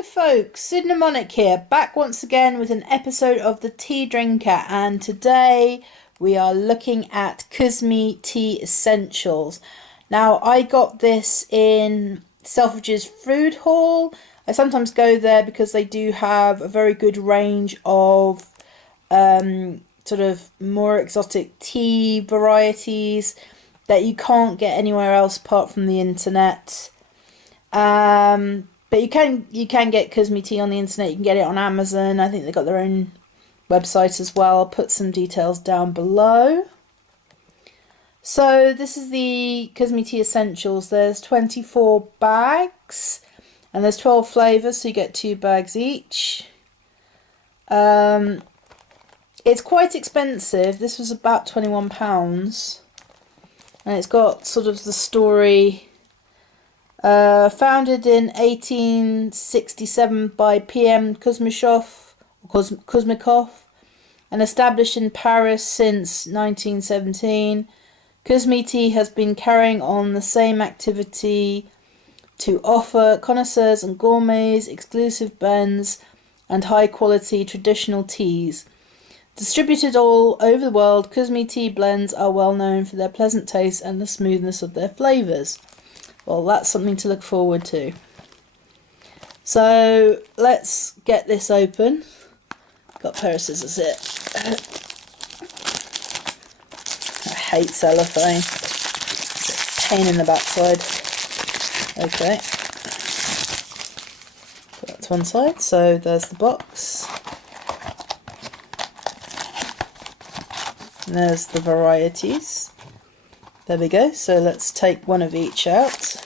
Hello folks, Cinnamonic here, back once again with an episode of The Tea Drinker, and today we are looking at Kusmi Tea Essentials. Now, I got this in Selfridges Food Hall. I sometimes go there because they do have a very good range of sort of more exotic tea varieties that you can't get anywhere else apart from the internet. But you can get Kusmi tea on the internet. You can get it on Amazon. I think they've got their own website as well. I'll put some details down below. So this is the Kusmi Tea Essentials. There's 24 bags and there's 12 flavours, so you get 2 bags each. It's quite expensive. This was about £21. And it's got sort of the story... founded in 1867 by P.M. Kuzmikov and established in Paris since 1917, Kusmi Tea has been carrying on the same activity to offer connoisseurs and gourmets exclusive blends and high-quality traditional teas. Distributed all over the world, Kusmi Tea blends are well known for their pleasant taste and the smoothness of their flavours. Well, that's something to look forward to. So let's get this open. Got a pair of scissors here. I hate cellophane. Pain in the backside. Okay. Put that to one side. So there's the box. And there's the varieties. There we go, so let's take one of each out.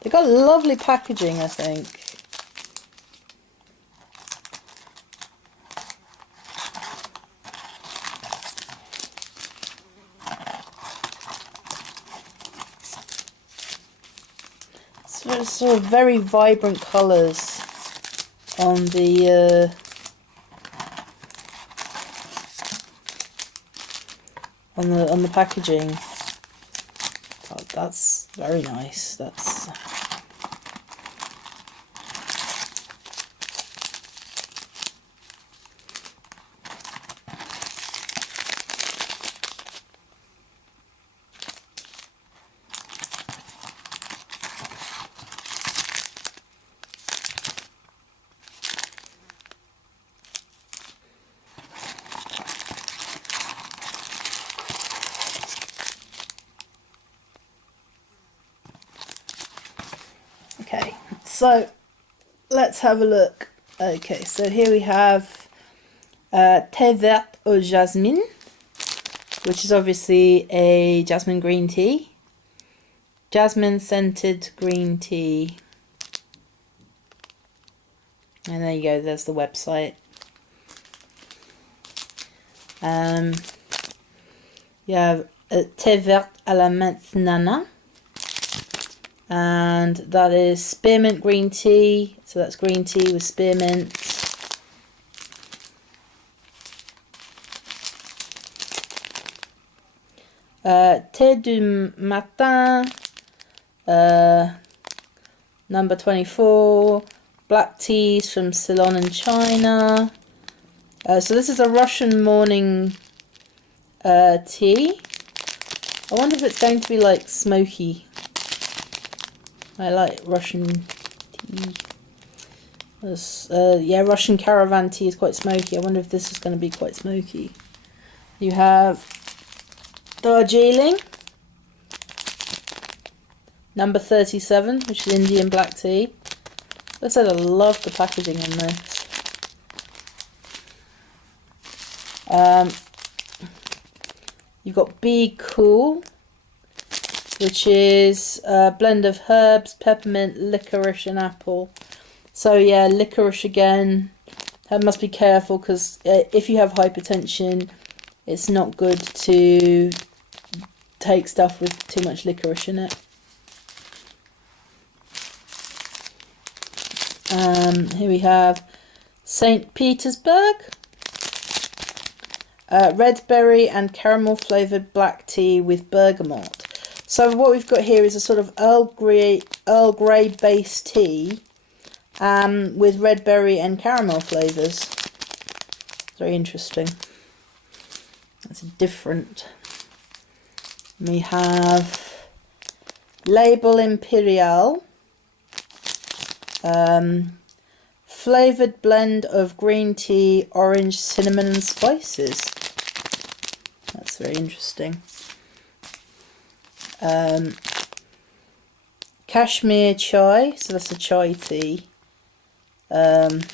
They've got lovely packaging, I think. It's sort of very vibrant colours on the on the packaging. Oh, that's very nice. That's okay, so let's have a look. Okay, so here we have Thé Vert au Jasmine, which is obviously a jasmine green tea. Jasmine scented green tea. And there you go, there's the website. You have Thé Vert à la menthe nana. And that is spearmint green tea, so that's green tea with spearmint. Thé du matin, number 24, black teas from Ceylon and China. So this is a Russian morning tea. I wonder if it's going to be like smoky. I like Russian tea. Yeah, Russian caravan tea is quite smoky. I wonder if this is going to be quite smoky. You have Darjeeling number 37, which is Indian black tea. Like I said, I love the packaging on this. You've got Be Cool, which is a blend of herbs, peppermint, licorice and apple. So yeah, licorice again. I must be careful because if you have hypertension, it's not good to take stuff with too much licorice in it. Here we have St. Petersburg, red berry and caramel flavoured black tea with bergamot. So what we've got here is a sort of Earl Grey based tea with red berry and caramel flavours. Very interesting. That's different. We have label Imperial. Flavoured blend of green tea, orange, cinnamon and spices. That's very interesting. Kashmir Chai, so that's a chai tea. There's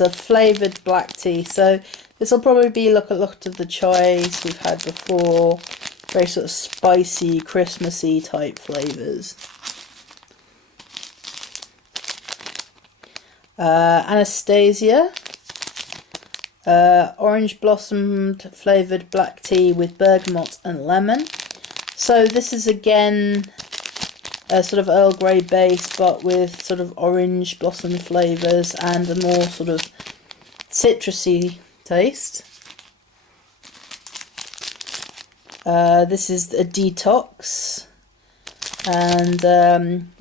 a flavoured black tea, so this will probably be like a lot of the chais we've had before. Very sort of spicy, Christmassy type flavours. Anastasia, orange blossomed flavoured black tea with bergamot and lemon. So this is again a sort of Earl Grey base, but with sort of orange blossom flavours and a more sort of citrusy taste. This is a Detox and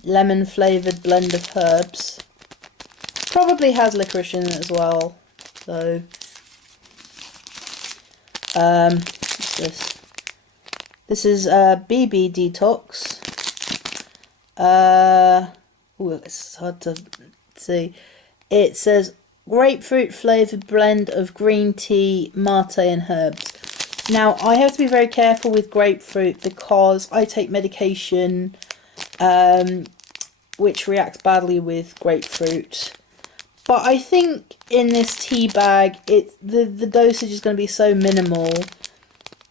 lemon flavoured blend of herbs. Probably has licorice in it as well. So what's this? This is BB Detox. Oh, it's hard to see. It says grapefruit flavoured blend of green tea, mate and herbs. Now I have to be very careful with grapefruit because I take medication which reacts badly with grapefruit. But I think in this tea bag, the dosage is going to be so minimal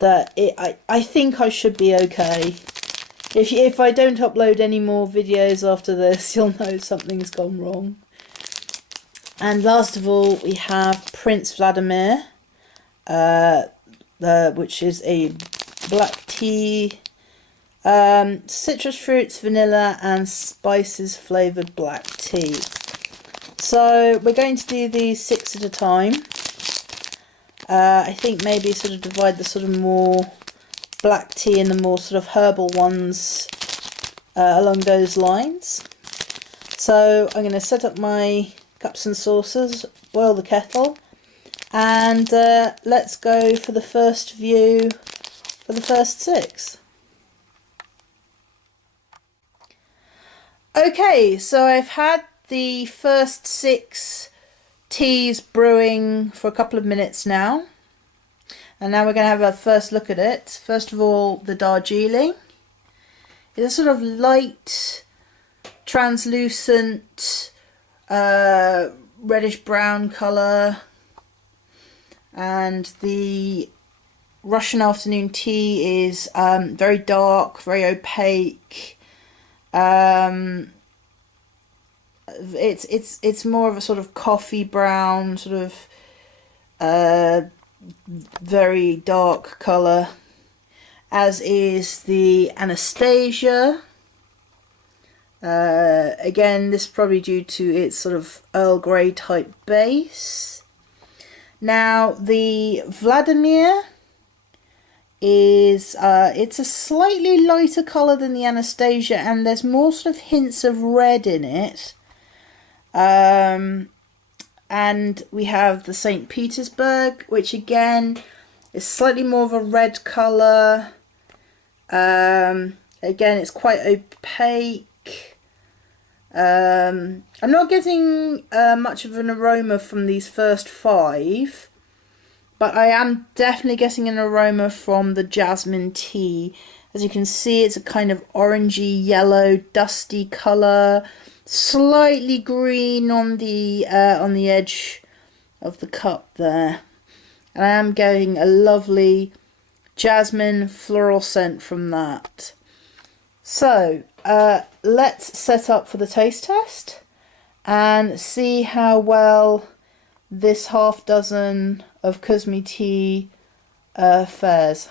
that I think I should be okay. If I don't upload any more videos after this, you'll know something's gone wrong. And last of all, we have Prince Vladimir, which is a black tea, citrus fruits, vanilla and spices flavoured black tea. So we're going to do these 6 at a time. I think maybe sort of divide the sort of more black tea and the more sort of herbal ones along those lines. So I'm going to set up my cups and saucers, boil the kettle, and let's go for the first view for the first 6. Okay, so I've had the first 6 teas brewing for a couple of minutes now, and now we're going to have a first look at it. First of all, the Darjeeling. It's a sort of light, translucent, reddish brown colour, and the Russian afternoon tea is very dark, very opaque. It's more of a sort of coffee brown, sort of very dark colour, as is the Anastasia. Again, this is probably due to its sort of Earl Grey type base. Now the Vladimir is it's a slightly lighter colour than the Anastasia, and there's more sort of hints of red in it. And we have the St. Petersburg, which again is slightly more of a red colour. Again, it's quite opaque. I'm not getting much of an aroma from these first 5, but I am definitely getting an aroma from the jasmine tea. As you can see, it's a kind of orangey yellow dusty colour, slightly green on the edge of the cup there, and I am getting a lovely jasmine floral scent from that. So let's set up for the taste test and see how well this half dozen of Kusmi tea fares.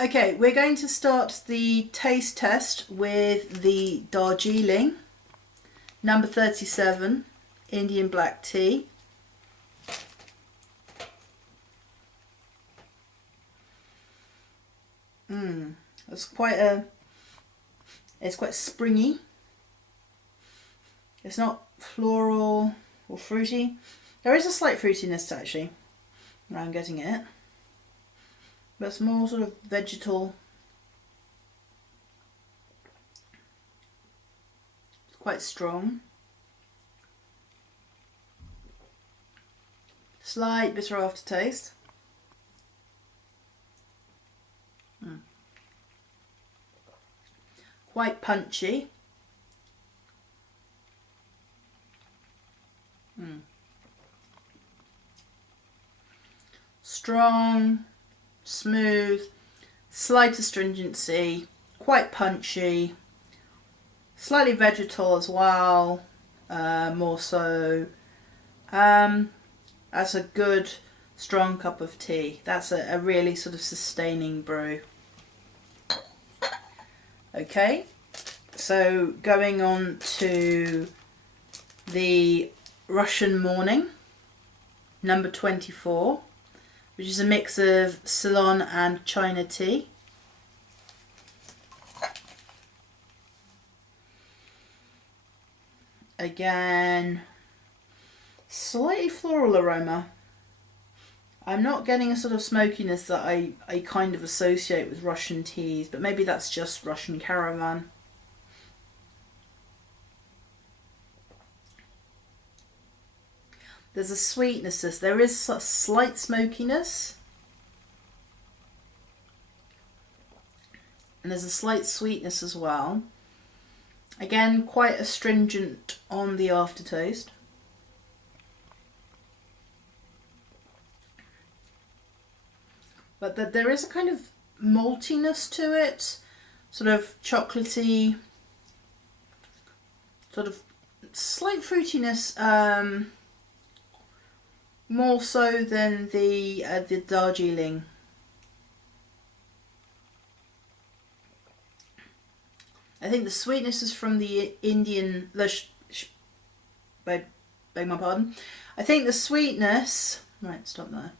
Okay, we're going to start the taste test with the Darjeeling number 37 Indian black tea. It's quite springy. It's not floral or fruity. There is a slight fruitiness actually, when I'm getting it. But it's more sort of vegetal. It's quite strong. Slight bitter aftertaste. Quite punchy. Strong, smooth, slight astringency, quite punchy, slightly vegetal as well, more so. That's a good, strong cup of tea. That's a really sort of sustaining brew. Okay, so going on to the Russian Morning, number 24, which is a mix of Ceylon and China tea. Again, slightly floral aroma. I'm not getting a sort of smokiness that I kind of associate with Russian teas, but maybe that's just Russian caravan. There's a sweetness, there is a slight smokiness. And there's a slight sweetness as well. Again, quite astringent on the aftertaste. But there is a kind of maltiness to it, sort of chocolatey, sort of slight fruitiness, more so than the Darjeeling. I think the sweetness is from the Indian. Beg my pardon. I think the sweetness. Right, stop there.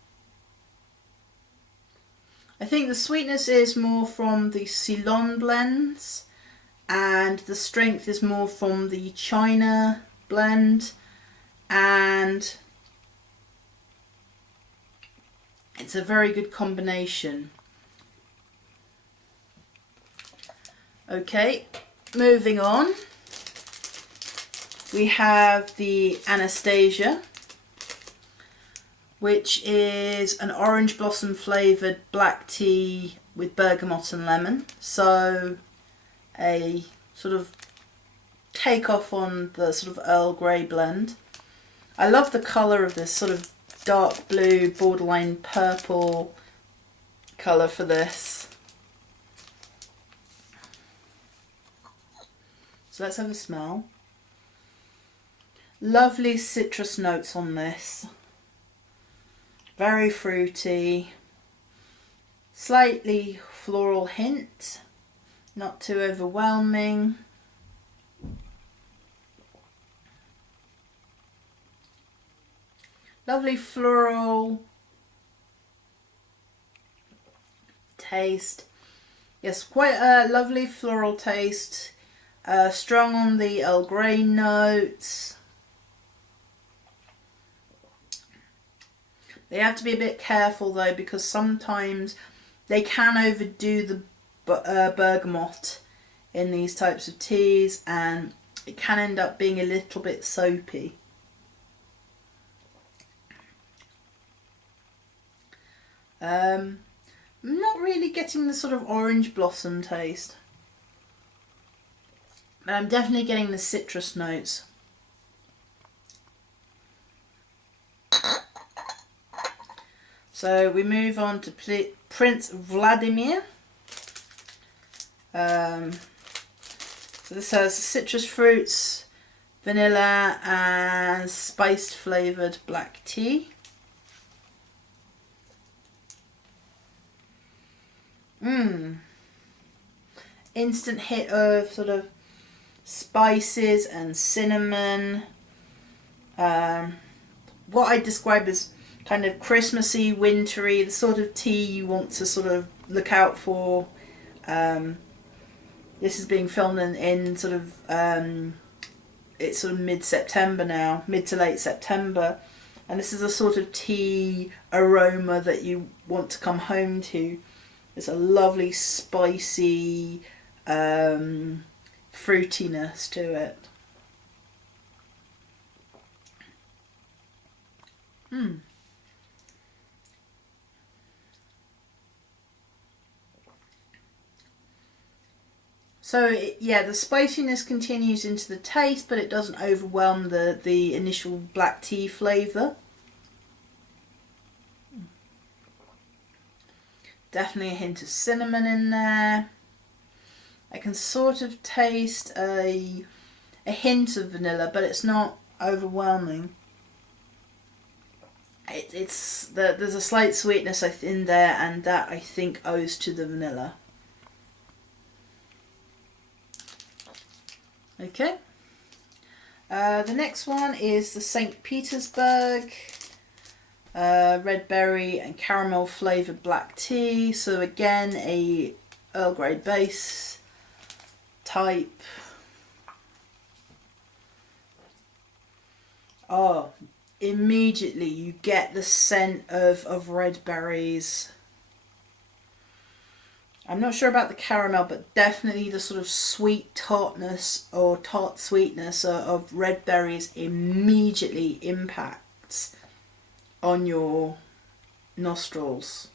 I think the sweetness is more from the Ceylon blends, and the strength is more from the China blend, and it's a very good combination. Okay, moving on. We have the Anastasia, which is an orange blossom flavoured black tea with bergamot and lemon. So a sort of take off on the sort of Earl Grey blend. I love the colour of this sort of dark blue, borderline purple colour for this. So let's have a smell. Lovely citrus notes on this. Very fruity, slightly floral hint, not too overwhelming. Lovely floral taste. Yes, quite a lovely floral taste. Strong on the Earl Grey notes. They have to be a bit careful though, because sometimes they can overdo the bergamot in these types of teas, and it can end up being a little bit soapy. I'm not really getting the sort of orange blossom taste, but I'm definitely getting the citrus notes. So we move on to Prince Vladimir. So this has citrus fruits, vanilla and spiced flavoured black tea. Instant hit of sort of spices and cinnamon. What I describe as kind of Christmassy, wintry, the sort of tea you want to sort of look out for This is being filmed in sort of it's sort of mid-September now, mid to late September, and this is a sort of tea aroma that you want to come home to. It's a lovely spicy fruitiness to it. So yeah, the spiciness continues into the taste, but it doesn't overwhelm the initial black tea flavour. Definitely a hint of cinnamon in there. I can sort of taste a hint of vanilla, but it's not overwhelming. There's a slight sweetness in there, and that I think owes to the vanilla. Okay. The next one is the St. Petersburg red berry and caramel flavoured black tea. So again, a Earl Grey base type. Oh, immediately you get the scent of red berries. I'm not sure about the caramel, but definitely the sort of sweet tartness or tart sweetness of red berries immediately impacts on your nostrils.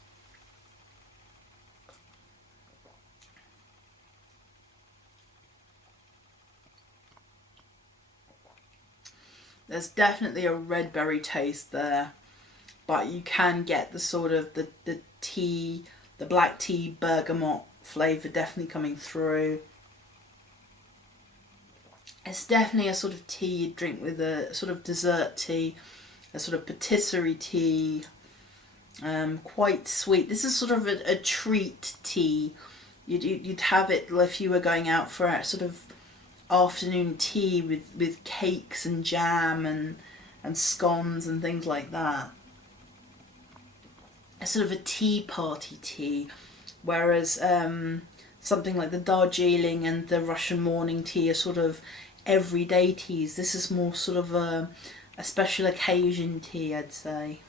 There's definitely a red berry taste there, but you can get the sort of the tea, the black tea bergamot flavour definitely coming through. It's definitely a sort of tea you drink with a sort of dessert tea, a sort of patisserie tea, quite sweet. This is sort of a treat tea. You'd have it if you were going out for a sort of afternoon tea with cakes and jam and scones and things like that. A sort of a tea party tea, whereas something like the Darjeeling and the Russian morning tea are sort of everyday teas. This is more sort of a special occasion tea, I'd say.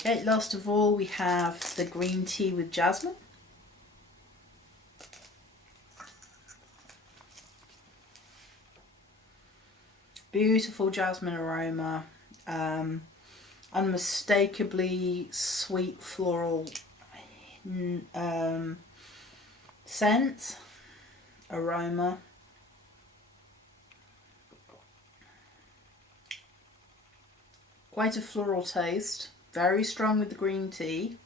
Okay, last of all we have the green tea with jasmine. Beautiful jasmine aroma, unmistakably sweet floral scent, aroma. Quite a floral taste, very strong with the green tea.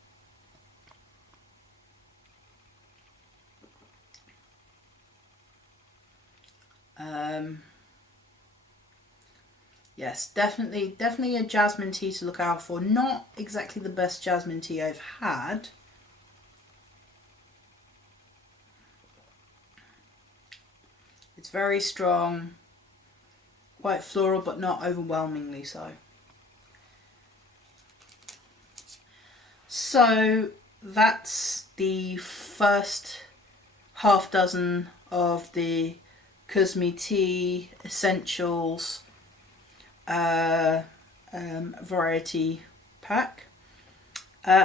Yes, definitely a jasmine tea to look out for. Not exactly the best jasmine tea I've had. It's very strong, quite floral, but not overwhelmingly so. So that's the first half dozen of the Kusmi Tea Essentials variety pack.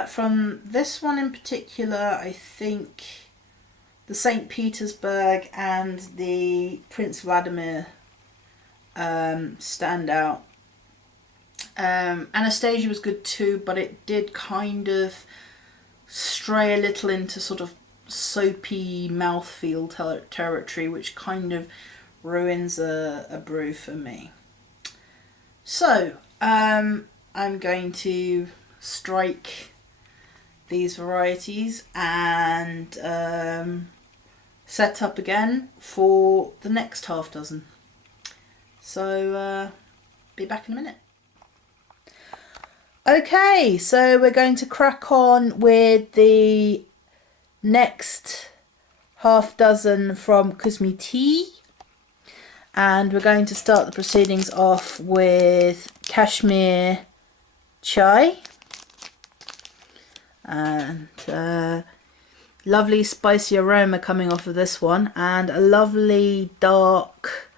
From this one in particular, I think the St. Petersburg and the Prince Vladimir stand out. Anastasia was good too, but it did kind of stray a little into sort of soapy mouthfeel territory, which kind of ruins a brew for me. So I'm going to strike these varieties and set up again for the next half dozen. So be back in a minute. Okay, so we're going to crack on with the next half dozen from Kusmi Tea. And we're going to start the proceedings off with Kashmir Chai. and lovely spicy aroma coming off of this one, and a lovely dark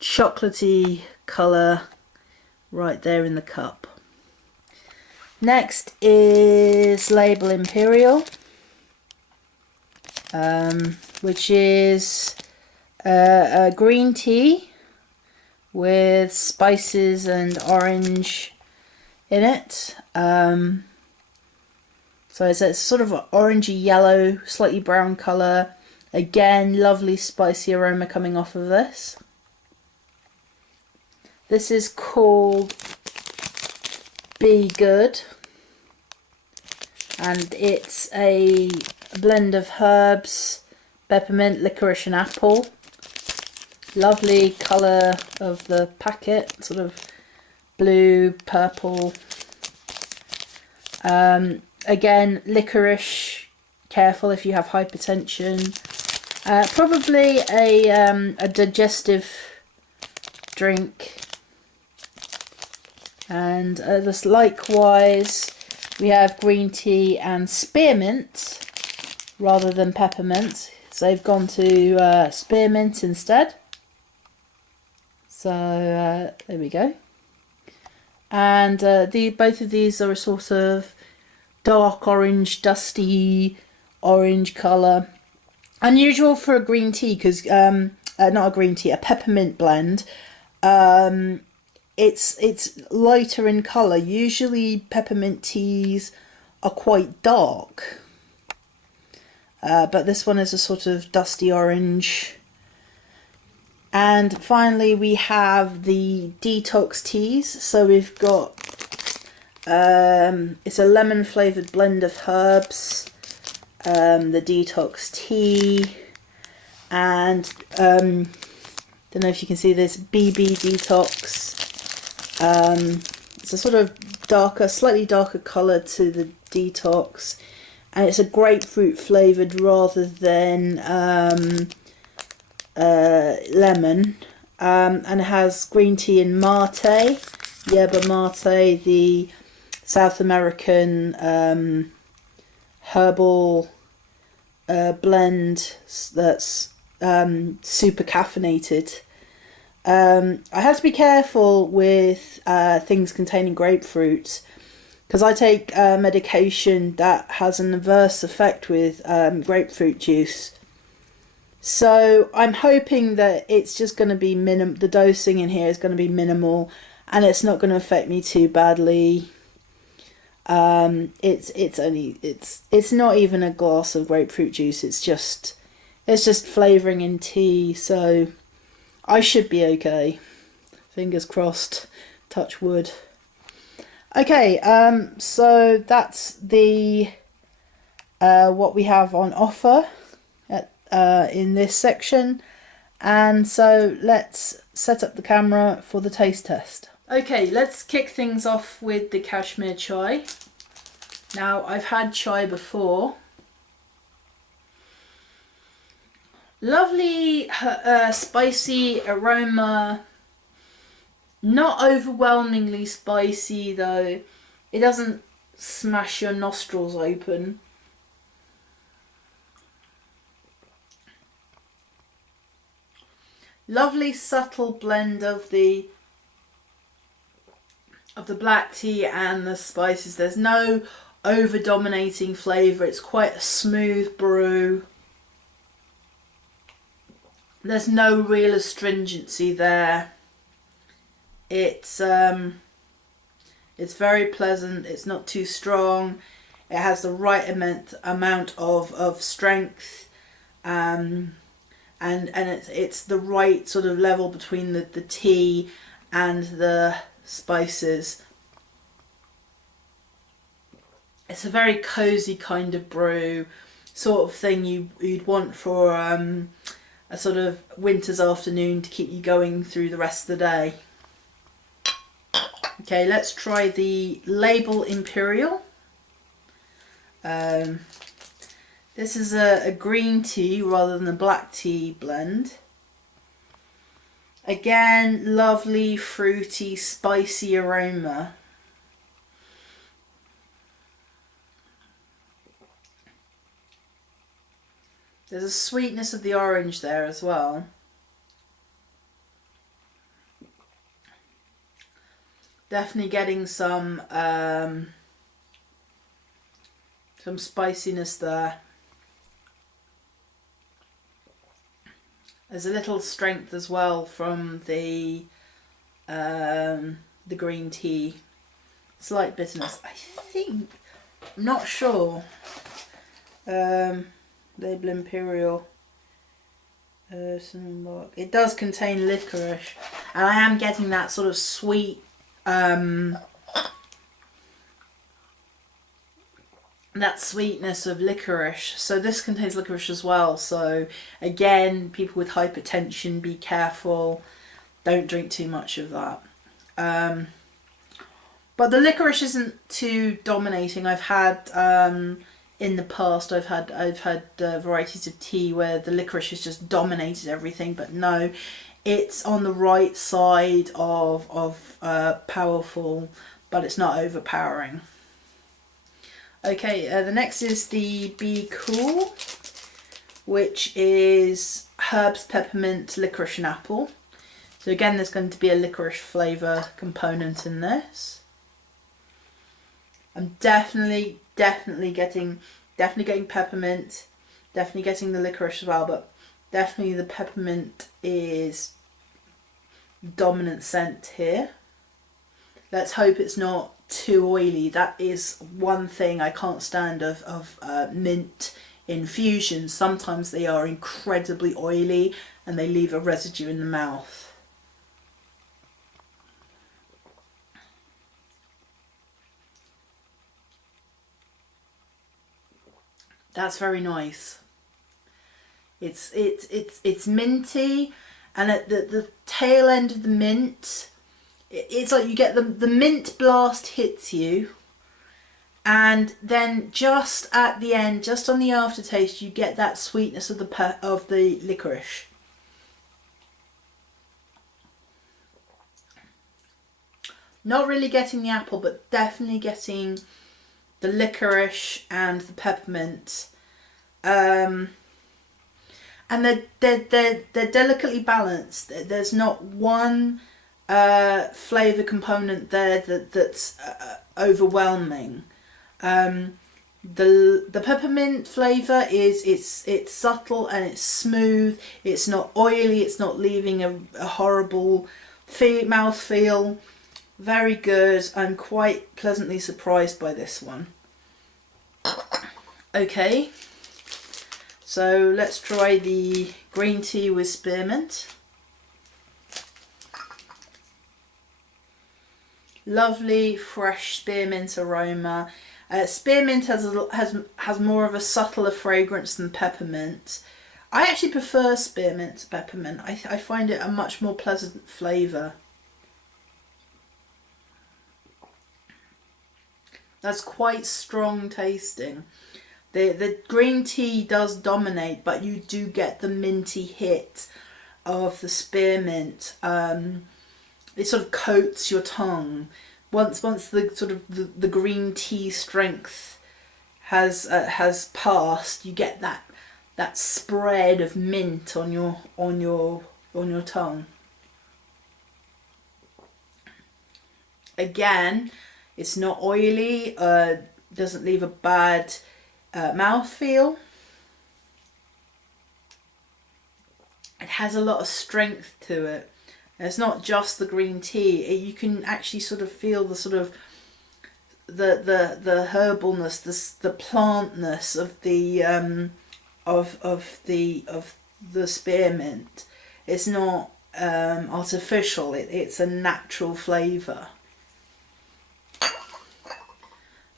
chocolatey colour right there in the cup. Next is label Imperial, which is a green tea with spices and orange in it. So it's a sort of an orangey yellow, slightly brown colour. Again, lovely spicy aroma coming off of this. This is called Be Good, and it's a blend of herbs, peppermint, licorice and apple. Lovely colour of the packet, sort of blue, purple. Again, licorice, careful if you have hypertension. Probably a digestive drink. And just likewise, we have green tea and spearmint rather than peppermint. So they've gone to spearmint instead. So there we go. And both of these are a sort of dark orange, dusty orange colour. Unusual for a green tea because not a green tea, a peppermint blend. It's lighter in colour. Usually peppermint teas are quite dark, but this one is a sort of dusty orange. And finally we have the Detox Teas. So we've got it's a lemon flavoured blend of herbs, the Detox Tea, and don't know if you can see this, BB Detox. It's a sort of darker, slightly darker colour to the Detox, and it's a grapefruit flavoured rather than lemon, and it has green tea and mate, yerba mate, the South American herbal blend that's super caffeinated. I have to be careful with things containing grapefruit because I take medication that has an adverse effect with grapefruit juice. So I'm hoping that it's just going to be the dosing in here is going to be minimal and it's not going to affect me too badly. It's not even a glass of grapefruit juice, it's just flavouring in tea, so I should be okay. Fingers crossed, touch wood. Okay, so that's the what we have on offer in this section, and so let's set up the camera for the taste test. Okay, let's kick things off with the Kashmir Chai. Now, I've had chai before. Lovely spicy aroma, not overwhelmingly spicy though. It doesn't smash your nostrils open. Lovely subtle blend of the black tea and the spices. There's no over dominating flavour. It's quite a smooth brew. There's no real astringency there. It's very pleasant. It's not too strong. It has the right amount of strength, and it's the right sort of level between the tea and the spices. It's a very cozy kind of brew, sort of thing you'd want for a sort of winter's afternoon to keep you going through the rest of the day. Okay, let's try the label Imperial. This is a green tea rather than a black tea blend. Again, lovely fruity spicy aroma. There's a sweetness of the orange there as well. Definitely getting some spiciness there. There's a little strength as well from the green tea. Slight bitterness, I think. I'm not sure. Label Imperial. It does contain licorice, and I am getting that sort of sweet, that sweetness of licorice. So this contains licorice as well. So again, people with hypertension, be careful. Don't drink too much of that. But the licorice isn't too dominating. I've had in the past, I've had varieties of tea where the licorice has just dominated everything. But no, it's on the right side of powerful, but it's not overpowering. Okay, the next is the Be Cool, which is herbs, peppermint, licorice and apple. So again, there's going to be a licorice flavour component in this. I'm definitely getting peppermint, definitely getting the licorice as well, but definitely the peppermint is dominant scent here. Let's hope it's not too oily. That is one thing I can't stand of mint infusions. Sometimes they are incredibly oily and they leave a residue in the mouth. That's very nice. It's minty, and at the tail end of the mint, it's like you get the mint blast hits you, and then just at the end, just on the aftertaste, you get that sweetness of the licorice. Not really getting the apple, but definitely getting the licorice and the peppermint, and they're delicately balanced. There's not one flavour component there that's overwhelming. The peppermint flavour it's subtle and it's smooth. It's not oily. It's not leaving a horrible mouth feel. Very good. I'm quite pleasantly surprised by this one. Okay, so let's try the green tea with spearmint. Lovely fresh spearmint aroma. Spearmint has more of a subtler fragrance than peppermint. I actually prefer spearmint to peppermint. I find it a much more pleasant flavour. That's quite strong tasting. The green tea does dominate, but you do get the minty hit of the spearmint. It sort of coats your tongue. Once the sort of the green tea strength has passed, you get that spread of mint on your tongue. Again, it's not oily, doesn't leave a bad mouthfeel. It has a lot of strength to it. And it's not just the green tea. You can actually sort of feel the sort of the herbalness, the plantness of the spearmint. It's not artificial. It's a natural flavour.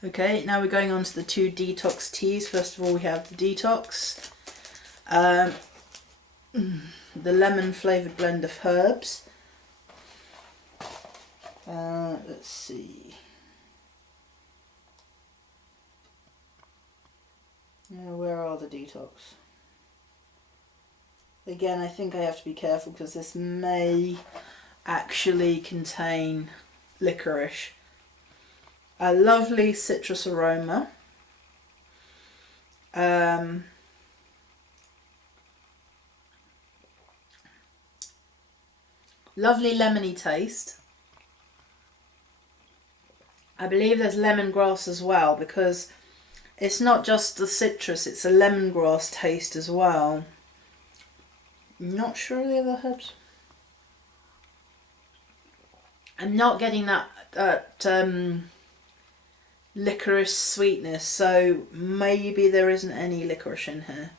Okay, now we're going on to the two detox teas. First of all, we have the detox, the lemon flavoured blend of herbs. Let's see. Where are the detox? Again, I think I have to be careful because this may actually contain licorice. A lovely citrus aroma. Lovely lemony taste. I believe there's lemongrass as well, because it's not just the citrus, it's a lemongrass taste as well. Not sure of the other herbs. I'm not getting that licorice sweetness, so maybe there isn't any licorice in here.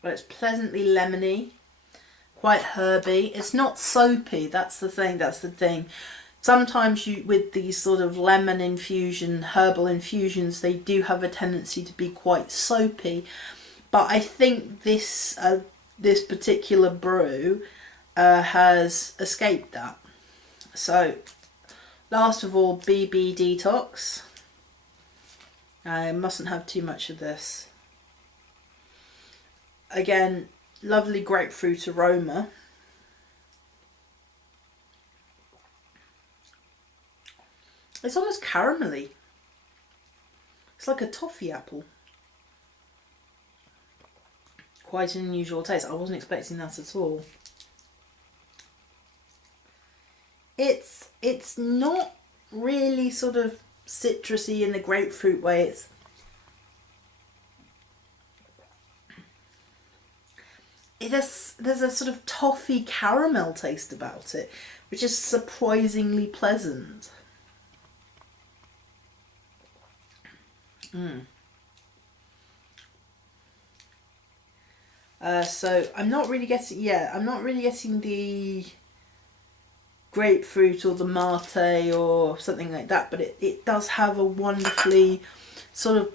But it's pleasantly lemony, quite herby. It's not soapy, that's the thing. Sometimes with these sort of lemon infusion, herbal infusions, they do have a tendency to be quite soapy. But I think this particular brew has escaped that. So, last of all, BB Detox. I mustn't have too much of this. Again, lovely grapefruit aroma. It's almost caramelly. It's like a toffee apple. Quite an unusual taste. I wasn't expecting that at all. It's not really sort of citrusy in the grapefruit way. There's a sort of toffee caramel taste about it, which is surprisingly pleasant. So I'm not really getting the grapefruit or the mate or something like that, but it does have a wonderfully sort of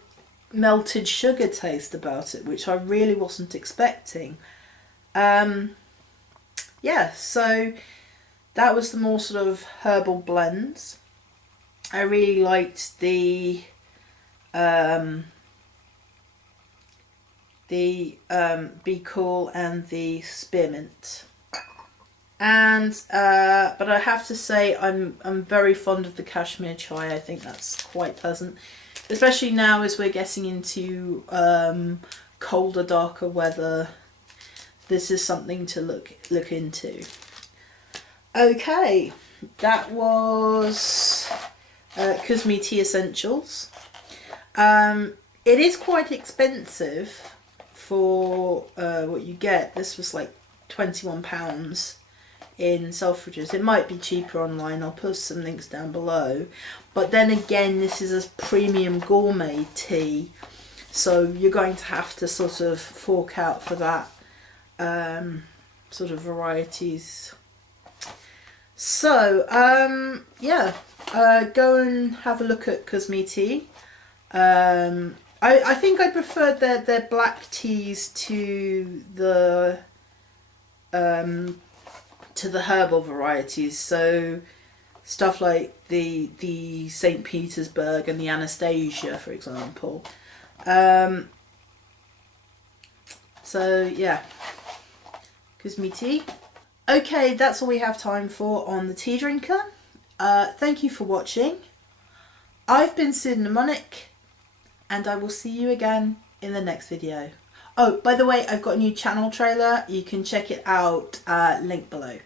melted sugar taste about it, which I really wasn't expecting. Yeah, so that was the more sort of herbal blends. I really liked the Be Cool and the Spearmint, and but I have to say I'm very fond of the Kashmir Chai. I think that's quite pleasant, especially now as we're getting into colder, darker weather. This is something to look into. Okay, that was Kusmi Tea Essentials. It is quite expensive for what you get. This was like £21 in Selfridges. It might be cheaper online. I'll put some links down below. But then again, this is a premium gourmet tea, so you're going to have to sort of fork out for that sort of varieties. So yeah, go and have a look at Kusmi Tea. I think I preferred their black teas to the herbal varieties. So stuff like the St. Petersburg and the Anastasia, for example. So yeah, Kusmi Tea. Okay, that's all we have time for on the Tea Drinker. Thank you for watching. I've been Sue the Mnemonic, and I will see you again in the next video. Oh, by the way, I've got a new channel trailer. You can check it out, link below.